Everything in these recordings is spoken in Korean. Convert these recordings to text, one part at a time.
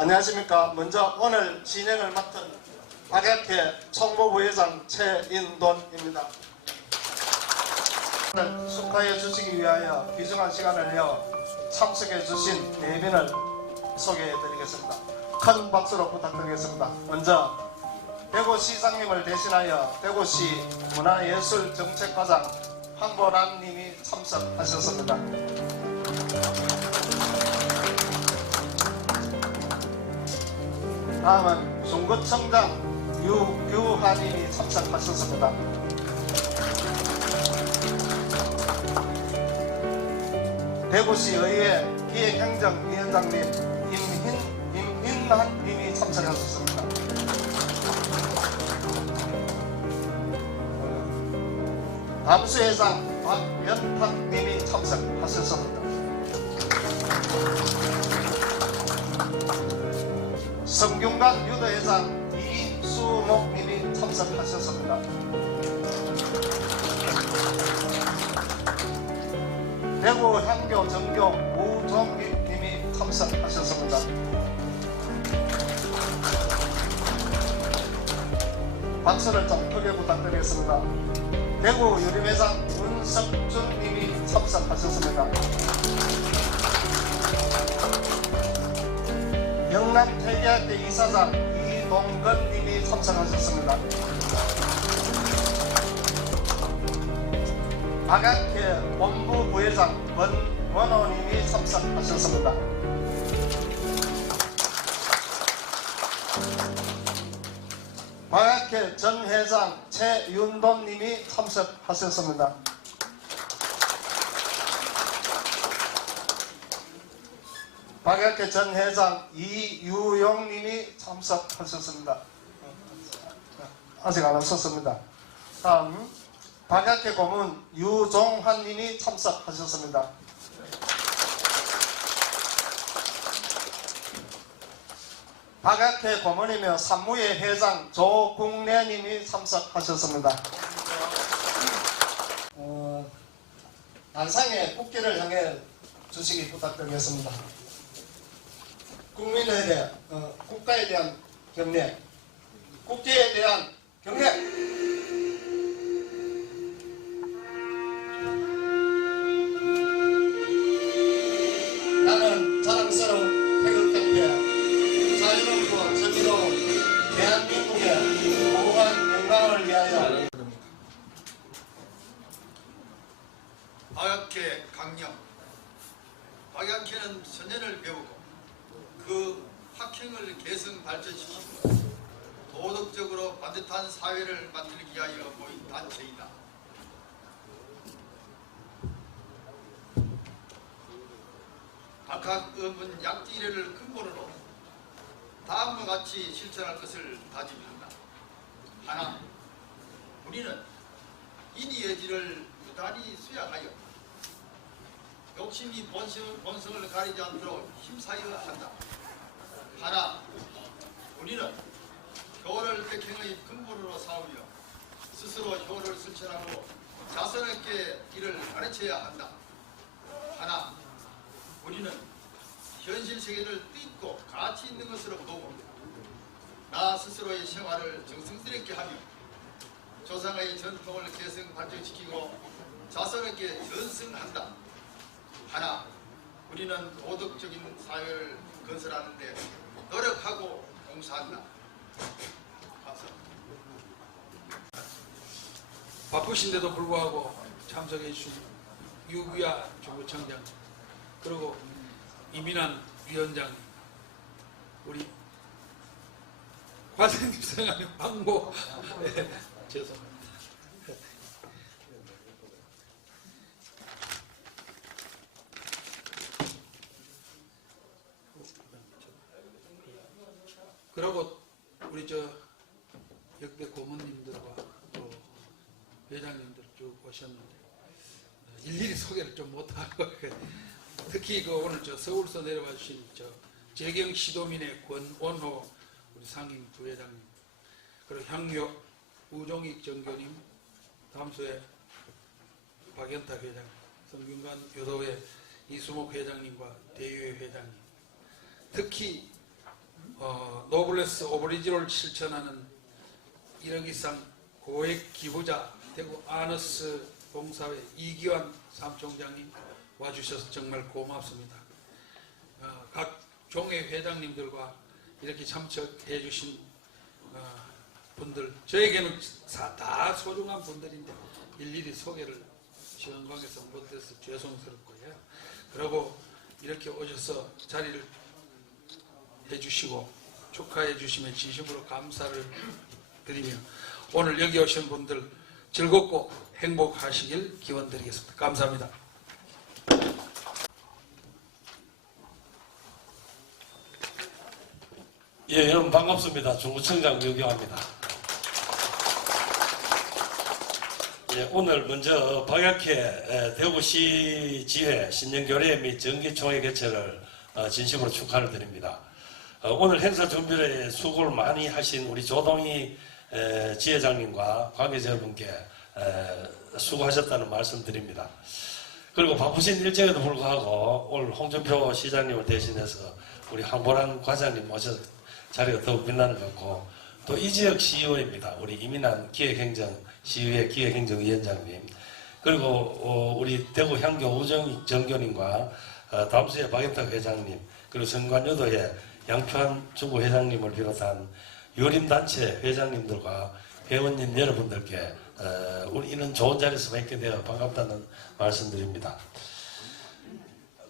안녕하십니까. 먼저 오늘 진행을 맡은 박약회 총무부회장 최인돈입니다. 오늘 축하해 주시기 위하여 귀중한 시간을 내어 참석해 주신 대변을 소개해 드리겠습니다. 큰 박수로 부탁드리겠습니다. 먼저 대구시장님을 대신하여 대구시 문화예술정책과장 황보란 님이 참석하셨습니다. 다음은 중구청장 유규하님이 참석하셨습니다. 대구시의회 기획행정위원장님 임인한님이 참석하셨습니다. 담수회장 박연탁님이 참석하셨습니다. 성균관 유도회장 이수목님이 참석하셨습니다. 대구 향교 정교 우종익님이 참석하셨습니다. 박수를 좀 크게 부탁드리겠습니다. 대구 유림회장 문석준님이 참석하셨습니다. 영남대기학교 이사장 이동건님이 참석하셨습니다. 박약회 본부부회장 권원호님이 참석하셨습니다. 박약회 전 회장 최윤돈님이 참석하셨습니다. 박약회 전 회장 이유용님이 참석하셨습니다. 아직 안 오셨습니다. 다음 박약회 고문 유종환님이 참석하셨습니다. 박약회 고문이며 산무회 회장 조국래님이 참석하셨습니다. 단상에 국기를 향해 주시기 부탁드리겠습니다. 국민에게 국가에 대한 경례, 국기에 대한 경례. 나는 자랑스러운 태극경제, 자유롭고 정의로운 대한민국의 무한 영광을 위하여. 박약회 강령. 박약회는 선연을 배우고 그 학행을 계승 발전시키고 도덕적으로 반듯한 사회를 만들기 위하여 모인 단체이다. 박학업은 약지례를 근본으로 다음과 같이 실천할 것을 다짐한다. 하나, 우리는 인의의지를 부단히 수양하여 욕심이 본성을 가리지 않도록 힘사여 한다. 하나, 우리는 효를 백행의 근본으로 삼으며 스스로 효를 실천하고 자선에게 이를 가르쳐야 한다. 하나, 우리는 현실 세계를 띠고 가치 있는 것으로 보고 나 스스로의 생활을 정성스럽게 하며 조상의 전통을 계승 발전시키고 자선에게 전승한다. 하나, 우리는 도덕적인 사회를 건설하는 데 노력하고 봉사한다. 감사합니다. 바쁘신데도 불구하고 참석해 주신 유규하 중구청장, 그리고 이민한 위원장, 우리 과장님 생각에 황보 죄송합니다. 그리고 우리 역대 고문님들과 또 회장님들 쭉 오셨는데 일일이 소개를 좀 못하고 특히 오늘 서울서 내려와 주신 재경 시도민의 권원호 우리 상임 부회장님, 그리고 향교 우종익 정교님, 담수회 박연탁 회장, 성균관 교도회 이수목 회장님과 대유회 회장님, 특히 노블레스 오브리지널 실천하는 1억 이상 고액 기부자 대구 아너스 봉사회 이기환 사무총장님 와주셔서 정말 고맙습니다. 각 종회 회장님들과 이렇게 참석해 주신 분들, 저에게는 다 소중한 분들인데 일일이 소개를 시간관계에서 못해서 죄송스럽고요. 그리고 이렇게 오셔서 자리를 해주시고 축하해 주시면 진심으로 감사를 드리며 오늘 여기 오신 분들 즐겁고 행복하시길 기원드리겠습니다. 감사합니다. 예, 여러분 반갑습니다. 중구청장 유경합니다. 예, 오늘 먼저 박약회 대구시 지회 신년교례 및 정기총회 개최를 진심으로 축하를 드립니다. 오늘 행사 준비에 수고를 많이 하신 우리 조동희 지회장님과 관계자 여러분께 수고하셨다는 말씀 드립니다. 그리고 바쁘신 일정에도 불구하고 오늘 홍준표 시장님을 대신해서 우리 황보란 과장님 모셔서 자리가 더욱 빛나는 것 같고 또 이 지역 CEO입니다. 우리 이민환 시의회 기획행정위원장님 그리고 우리 대구 향교 우정 정교님과 담수의 박영탁 회장님 그리고 성관여도의 양표한 중구 회장님을 비롯한 유림단체 회장님들과 회원님 여러분들께 우리 이런 좋은 자리에서 뵙게 되어 반갑다는 말씀드립니다.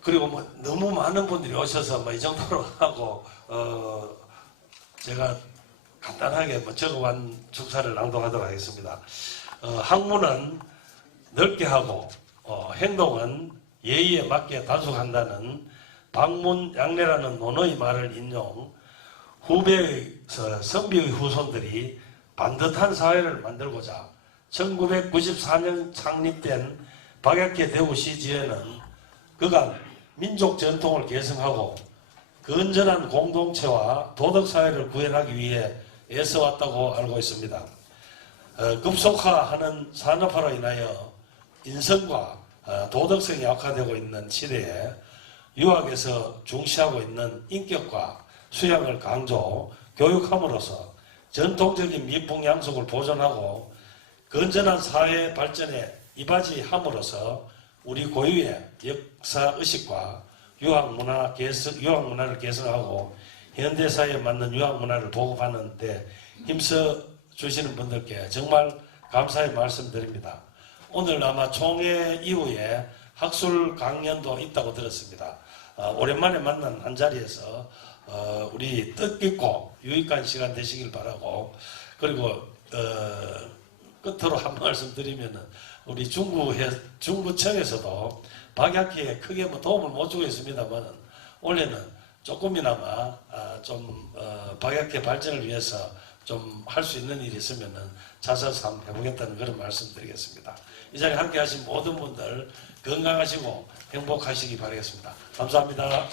그리고 너무 많은 분들이 오셔서 이 정도로 하고 제가 간단하게 적어간 축사를 낭독하도록 하겠습니다. 학문은 넓게 하고 행동은 예의에 맞게 단속한다는 방문양례라는 논어의 말을 인용 후배의 선비의 후손들이 반듯한 사회를 만들고자 1994년 창립된 박약회 대구시지회는 그간 민족 전통을 계승하고 건전한 공동체와 도덕사회를 구현하기 위해 애써왔다고 알고 있습니다. 급속화하는 산업화로 인하여 인성과 도덕성이 약화되고 있는 시대에 유학에서 중시하고 있는 인격과 수양을 강조, 교육함으로써 전통적인 미풍양속을 보존하고 건전한 사회 발전에 이바지함으로써 우리 고유의 역사의식과 유학문화를 개선하고 현대사회에 맞는 유학문화를 보급하는 데 힘써 주시는 분들께 정말 감사의 말씀드립니다. 오늘 아마 총회 이후에 학술 강연도 있다고 들었습니다. 오랜만에 만난 한 자리에서 우리 뜻깊고 유익한 시간 되시길 바라고 그리고 끝으로 한 말씀 드리면은 우리 중구청에서도 박약회에 크게 도움을 못 주고 있습니다만 올해는 조금이나마 좀 박약회 발전을 위해서 좀 할 수 있는 일이 있으면은 자서서 한번 해보겠다는 그런 말씀 드리겠습니다. 이 자리에 함께 하신 모든 분들 건강하시고 행복하시기 바라겠습니다. 감사합니다.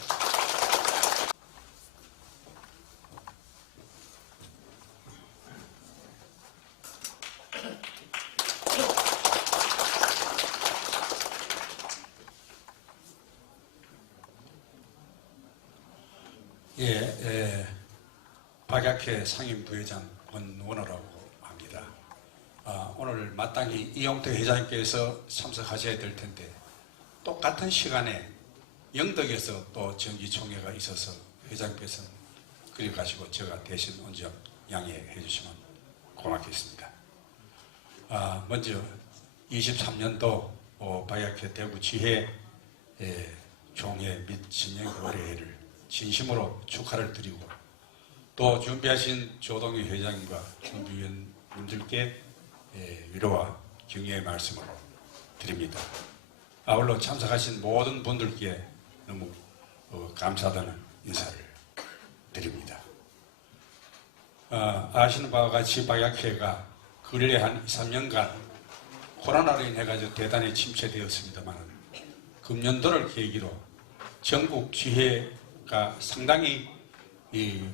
박약회 상임부회장 권원호라고 합니다. 오늘 마땅히 이용태 회장님께서 참석하셔야 될 텐데 똑같은 시간에 영덕에서 또 정기총회가 있어서 회장님께서는 그리 가시고 제가 대신 온 점 양해해 주시면 고맙겠습니다. 먼저 23년도 박약회 대구 지회 총회 및 신년교례회를 진심으로 축하를 드리고 또 준비하신 조동희 회장님과 준비위원님들께 위로와 격려의 말씀을 드립니다. 아울러 참석하신 모든 분들께 너무 감사하다는 인사를 드립니다. 아시는 바와 같이 박약회가 근래 한 2, 3년간 코로나로 인해 가지고 대단히 침체되었습니다만 금년도를 계기로 전국 지회가 상당히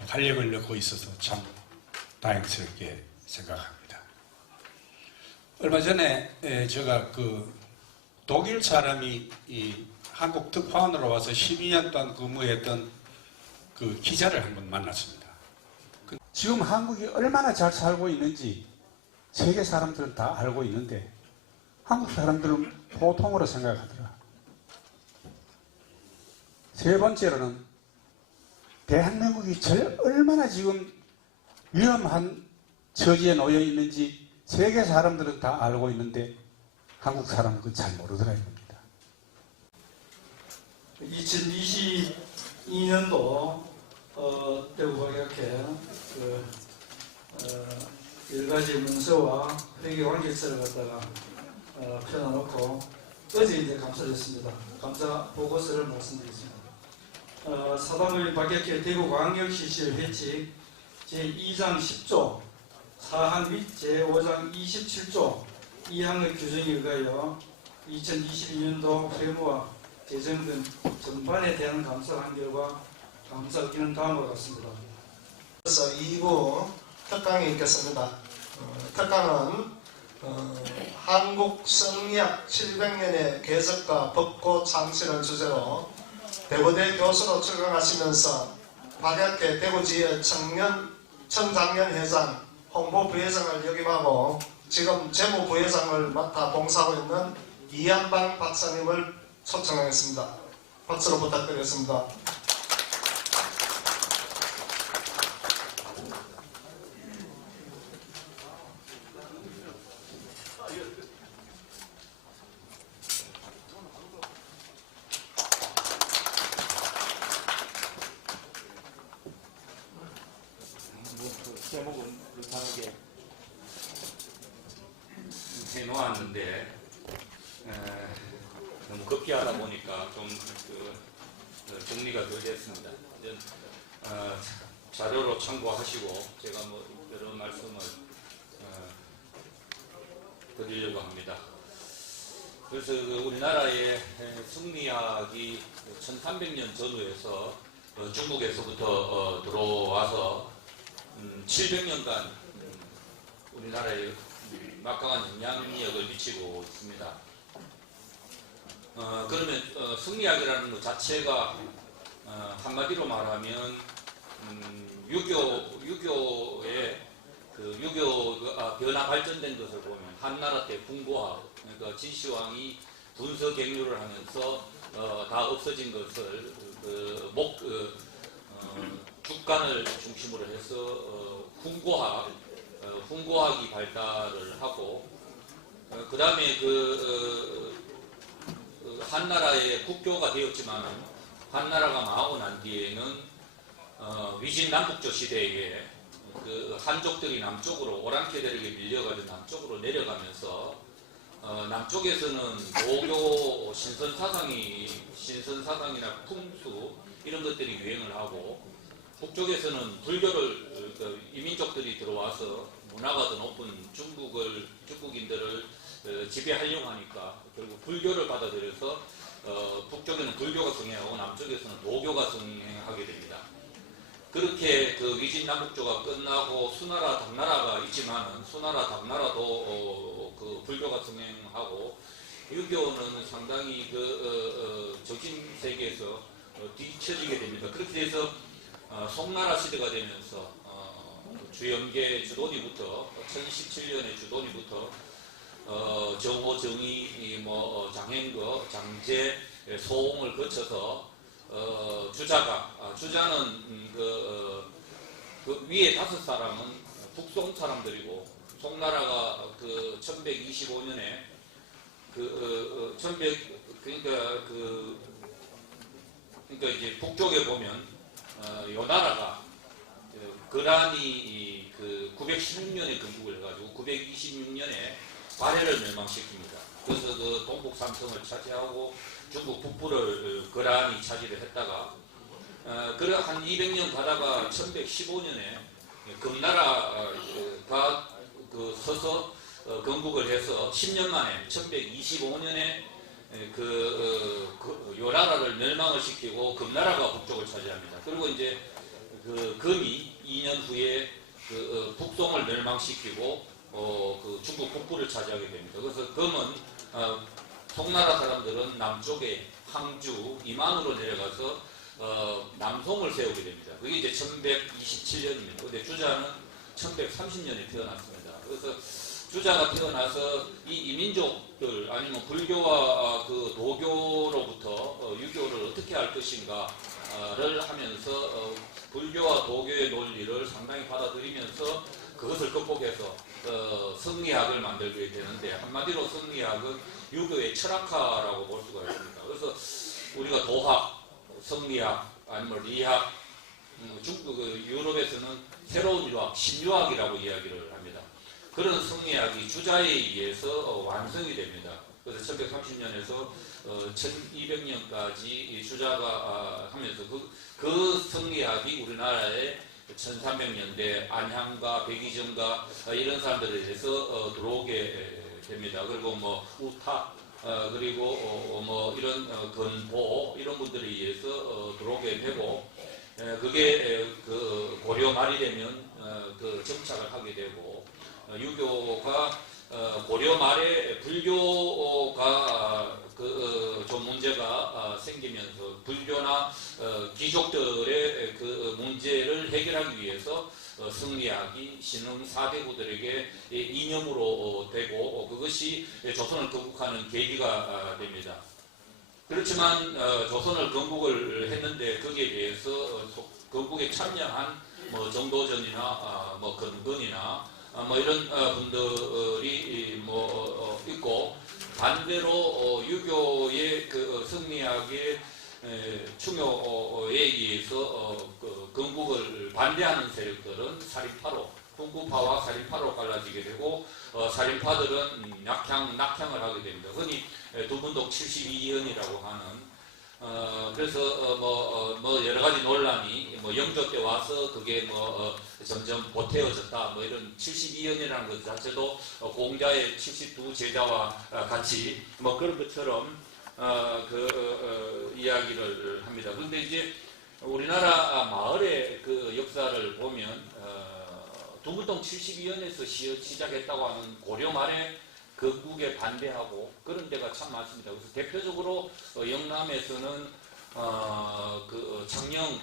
활력을 넣고 있어서 참 다행스럽게 생각합니다. 얼마 전에 제가 독일 사람이 한국 특파원으로 와서 12년 동안 근무했던 기자를 한번 만났습니다. 지금 한국이 얼마나 잘 살고 있는지 세계 사람들은 다 알고 있는데 한국 사람들은 보통으로 생각하더라. 세 번째로는 대한민국이 얼마나 지금 위험한 처지에 놓여 있는지 세계 사람들은 다 알고 있는데 한국 사람은 그건 잘 모르더라 이겁니다. 2022년도 대구박약회 여러 가지 문서와 회계 관계서를 갖다가 펴놔놓고 어제 이제 감사했습니다. 감사 보고서를 말씀드리겠습니다. 사단법인 박약회 대구광역시실 회칙 제2장 10조 사항 및 제5장 27조 2항의 규정에 의하여 2022년도 회무와 재정 등 전반에 대한 감사한 결과 감사 의견은 다음과 같습니다. 그래서 2부 특강이 있겠습니다. 특강은 한국 성리학 700년의 개석과 법고 창신을 주제로 대구대 교수로 출강하시면서 박약회 대구지회 청장년회장 홍보부회장을 역임하고 지금 재무부회장을 맡아 봉사하고 있는 이한방 박사님을 초청하겠습니다. 박수로 부탁드리겠습니다. 제목은 그렇게 해놓았는데 너무 급기하다 보니까 좀 정리가 덜 됐습니다. 자료로 참고하시고 제가 여러 말씀을 드리려고 합니다. 그래서 우리나라의 승리학이 1300년 전후에서 중국에서부터 들어와서 700년간 우리나라에 막강한 영향력을 미치고 있습니다. 그러면 승리학이라는 것 자체가 한마디로 말하면 유교의 유교가 변화 발전된 것을 보면 한나라 때 궁고학, 그러니까 진시황이 분서갱유를 하면서 다 없어진 것을 죽간을 중심으로 해서 훈고학이 발달을 하고 그 다음에 한나라의 국교가 되었지만 한나라가 망하고 난 뒤에는 위진 남북조 시대에 한족들이 남쪽으로 오랑캐들에게 밀려가지고 남쪽으로 내려가면서 남쪽에서는 도교 신선사상이나 풍수 이런 것들이 유행을 하고 북쪽에서는 불교를 이민족들이 들어와서 문화가 더 높은 중국인들을 지배하려고 하니까 결국 불교를 받아들여서 북쪽에는 불교가 성행하고 남쪽에서는 도교가 성행하게 됩니다. 그렇게 위진남북조가 끝나고 수나라 당나라가 있지만은 수나라 당나라도 불교가 성행하고 유교는 상당히 적인 세계에서 뒤처지게 됩니다. 그렇게 돼서 송나라 시대가 되면서 주영계 주도니부터 1017년에 주도니부터 정호, 정의, 장행거, 장제, 소홍을 거쳐서 주자는 그 위에 5사람은 북송 사람들이고 송나라가 1125년에 그러니까 이제 북쪽에 보면 요나라가 거란이 916년에 건국을 해가지고 926년에 발해를 멸망시킵니다. 그래서 동북 삼성을 차지하고 중국 북부를 거란이 차지를 했다가 그래 한 200년 가다가 1115년에 금나라가 서서 건국을 해서 10년 만에 1125년에 요나라를 멸망을 시키고 금나라가 북쪽을 차지합니다. 그리고 이제 금이 2년 후에 북송을 멸망시키고 중국 북부를 차지하게 됩니다. 그래서 금은 송나라 사람들은 남쪽에 항주 이만으로 내려가서 남송을 세우게 됩니다. 그게 이제 1127년입니다. 근데 주자는 1130년에 태어났습니다. 그래서 주자가 태어나서 이 이민족들 아니면 불교와 그 도교로부터 유교를 어떻게 할 것인가를 하면서 불교와 도교의 논리를 상당히 받아들이면서 그것을 극복해서 성리학을 만들게 되는데, 한마디로 성리학은 유교의 철학화라고 볼 수가 있습니다. 그래서 우리가 도학, 성리학 아니면 리학, 중국 유럽에서는 새로운 유학, 신유학이라고 이야기를 합니다. 그런 성리학이 주자에 의해서 완성이 됩니다. 그래서 1130년에서 1200년까지 주자가 하면서 그 성리학이 우리나라에 1300년대 안향가, 백의정가 이런 사람들에 의해서 들어오게 됩니다. 그리고 뭐 우타 그리고 뭐 이런 건보 이런 분들에 의해서 들어오게 되고, 그게 그 고려 말이 되면 그 정착을 하게 되고, 유교가 고려 말에 불교가 좀 문제가 생기면서 불교나 귀족들의 그 문제를 해결하기 위해서 성리학이 신흥 사대부들에게 이념으로 되고, 그것이 조선을 건국하는 계기가 됩니다. 그렇지만 조선을 건국을 했는데 거기에 대해서 건국에 참여한 뭐 정도전이나 뭐 건건이나 뭐 이런 분들이 뭐 있고, 반대로 유교의 그 성리학의 충효에 의해서 그 건국을 반대하는 세력들은 살인파로, 훈구파와 살인파로 갈라지게 되고, 살인파들은 낙향을 하게 됩니다. 흔히 두분독 72연이라고 하는 그래서 뭐 여러 가지 논란이 뭐 영조 때 와서 그게 점점 보태어졌다, 뭐 이런 72연이라는 것 자체도 공자의 72 제자와 같이 뭐 그런 것처럼 이야기를 합니다. 그런데 이제 우리나라 마을의 그 역사를 보면 두분동 72연에서 시작했다고 하는 고려 말에 건국에 반대하고 그런 데가 참 많습니다. 그래서 대표적으로 영남에서는 그 창녕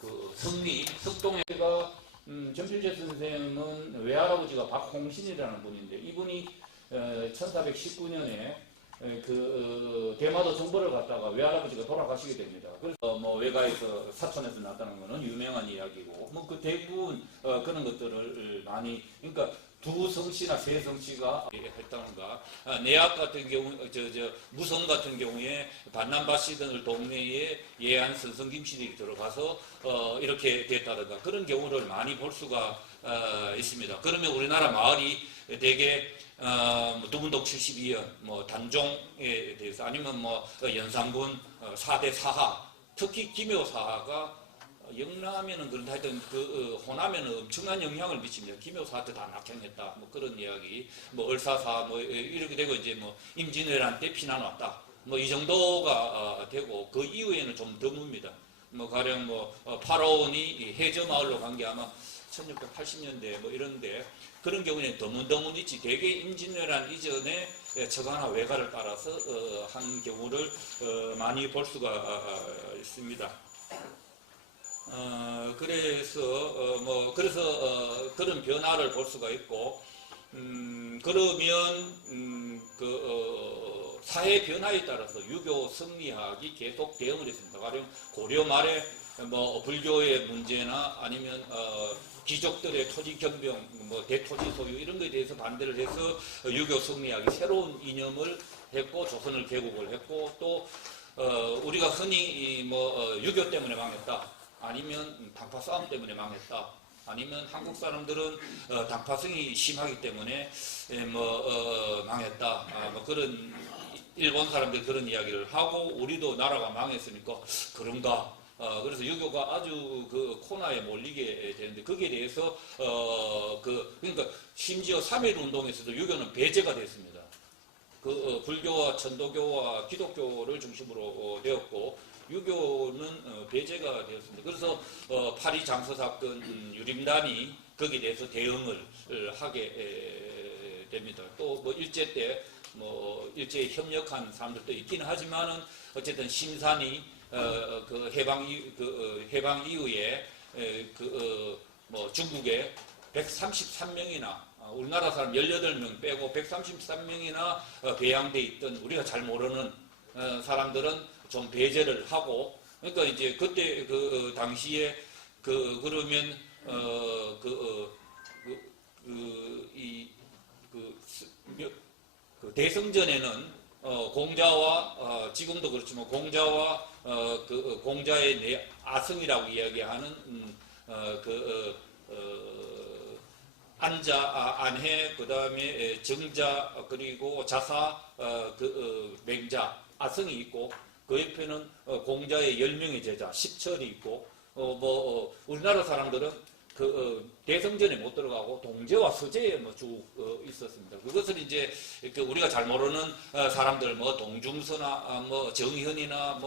그 성리 석동회가 전필재 선생은 외할아버지가 박홍신이라는 분인데, 이분이 1419년에 그 대마도 정보를 갔다가 외할아버지가 돌아가시게 됩니다. 그래서 뭐 외가에서 사촌에서 났다는 것은 유명한 이야기고, 뭐 그 대부분 그런 것들을 많이, 그러니까 두 성씨나 세 성씨가 했다는가. 내학 같은 경우, 무성 같은 경우에 반남바시들 동네에 예안 선성김씨들이 들어가서 이렇게 됐다든가 그런 경우를 많이 볼 수가 있습니다. 그러면 우리나라 마을이 대개 두분독 72연, 뭐 단종에 대해서, 아니면 뭐 연산군 4대 사하, 특히 김효사가 영남에는 그런데 하여튼 호남에는 엄청난 영향을 미칩니다. 김효사한테 다 낙향했다, 뭐 그런 이야기, 뭐 을사사 뭐 이렇게 되고, 이제 뭐 임진왜란 때 피난왔다, 뭐 이 정도가 되고, 그 이후에는 좀 드뭅니다. 뭐 가령 뭐 파라온이 해저마을로 간 게 아마 1680년대 뭐 이런데, 그런 경우에는 드문드문 있지, 대개 임진왜란 이전에 처가나 외가를 따라서 한 경우를 많이 볼 수가 있습니다. 그래서 그런 변화를 볼 수가 있고, 그러면 사회 변화에 따라서 유교 성리학이 계속 대응을 했습니다. 가령 고려 말에 뭐 불교의 문제나 아니면 귀족들의 토지 경병, 뭐 대토지 소유 이런 것에 대해서 반대를 해서 유교 성리학이 새로운 이념을 했고 조선을 개국을 했고, 또 우리가 흔히 뭐 유교 때문에 망했다, 아니면 당파 싸움 때문에 망했다, 아니면 한국 사람들은 당파성이 심하기 때문에 망했다, 뭐 그런 일본 사람들이 그런 이야기를 하고, 우리도 나라가 망했으니까 그런가. 그래서 유교가 아주 그 코너에 몰리게 되는데, 거기에 대해서 그러니까 심지어 3.1 운동에서도 유교는 배제가 됐습니다. 불교와 천도교와 기독교를 중심으로 되었고, 유교는 배제가 되었습니다. 그래서 파리 장서 사건 유림단이 거기에 대해서 대응을 하게 됩니다. 또 뭐 일제 때 뭐 일제에 협력한 사람들도 있기는 하지만은 어쨌든 심산이 그 해방 이후에 뭐 중국에 133명이나 우리나라 사람 18명 빼고 133명이나 배양돼 있던 우리가 잘 모르는 사람들은 좀 배제를 하고 그러니까 이제 그때 그 당시에 그러면 대성전에는 공자와 지금도 그렇지만 공자와 공자의 아성이라고 이야기하는 안자, 안해, 그 다음에 정자, 그리고 자사, 맹자, 아성이 있고 그 옆에는 공자의 10명의 제자, 십철이 있고 우리나라 사람들은 대성전에 못 들어가고 동제와 서제에 쭉 있었습니다. 그것을 이제 우리가 잘 모르는 사람들 동중서나 정현이나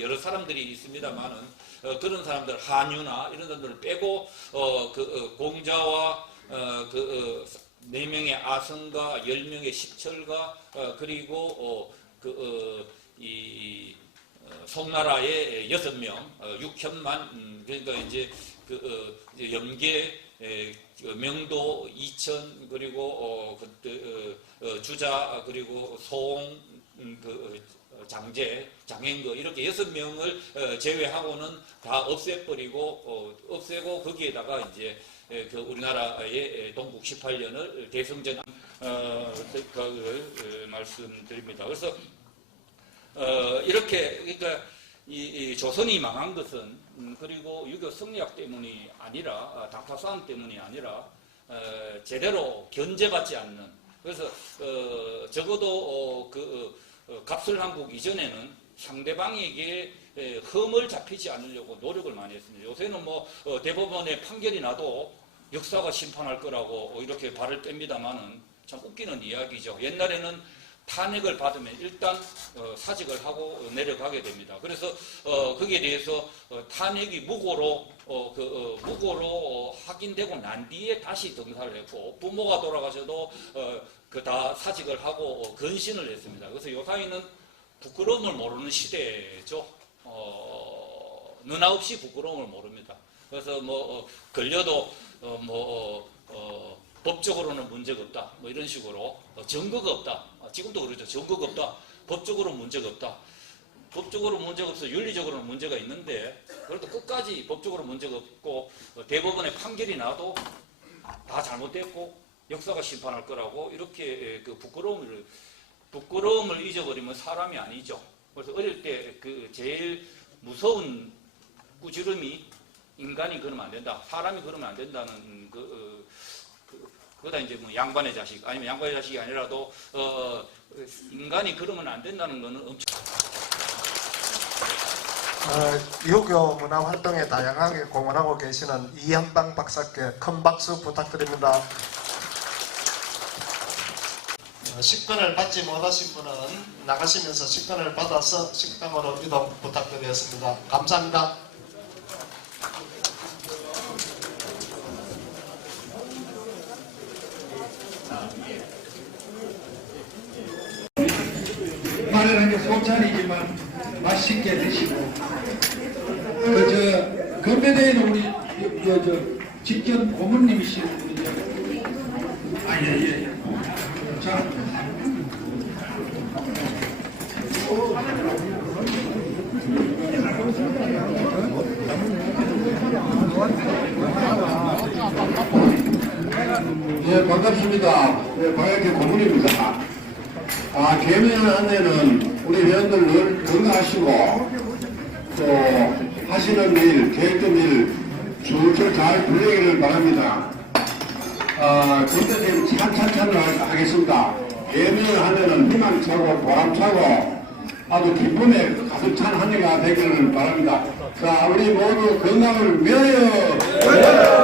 여러 사람들이 있습니다만은 그런 사람들 한유나 이런 사람들을 빼고 공자와 4명의 아성과 10명의 십철과 그리고 송나라의 6명 6현만 그러니까 이제 염계 명도 이천 그리고 주자 그리고 송 장제 장행거 이렇게 6명을 제외하고는 다 없애고 거기에다가 이제 우리나라의 동국 18년을 대성전 말씀드립니다. 그래서 이렇게 그러니까 이 조선이 망한 것은 그리고 유교 성리학 때문이 아니라 당파 싸움 때문이 아니라 제대로 견제받지 않는 그래서 적어도 갑술한국 이전에는 상대방에게 흠을 잡히지 않으려고 노력을 많이 했습니다. 요새는 대법원의 판결이 나도 역사가 심판할 거라고 이렇게 발을 뗍니다만은 참 웃기는 이야기죠. 옛날에는 탄핵을 받으면 일단 사직을 하고 내려가게 됩니다. 그래서 거기에 대해서 탄핵이 무고로 확인되고 난 뒤에 다시 등사를 했고 부모가 돌아가셔도 다 사직을 하고 근신을 했습니다. 그래서 요사이는 부끄러움을 모르는 시대죠. 누나 없이 부끄러움을 모릅니다. 그래서 걸려도 법적으로는 문제가 없다. 이런 식으로 증거가 없다. 지금도 그러죠. 증거가 없다. 법적으로 문제가 없다. 법적으로 문제가 없어 윤리적으로는 문제가 있는데 그래도 끝까지 법적으로 문제가 없고 대법원의 판결이 나도 다 잘못됐고 역사가 심판할 거라고 이렇게 부끄러움을 잊어버리면 사람이 아니죠. 그래서 어릴 때 제일 무서운 꾸지름이 인간이 그러면 안 된다. 사람이 그러면 안 된다는 그거다 이제 양반의 자식 아니면 양반의 자식이 아니라도 인간이 그러면 안 된다는 거는 엄청. 유교 문화 활동에 다양하게 공헌하고 계시는 이한방 박사께 큰 박수 부탁드립니다. 식권을 받지 못하신 분은 나가시면서 식권을 받아서 식당으로 이동 부탁드리겠습니다. 감사합니다. 마련한 게 소찬이지만 맛있게 드시고 건배대회는 우리 직전 고문님이신 분이죠. 예예. 자. 네, 반갑습니다. 네, 방역회 고문입니다. 개면 안내는 우리 회원들 늘 건강하시고 또 하시는 일, 계획된 일 줄줄 잘 풀리기를 바랍니다. 그때 찬찬찬을 하겠습니다. 개면 안내는 희망차고 보람차고 아주 기쁨에 가득 찬 한 해가 되기를 바랍니다. 자, 우리 모두 건강을 위하여!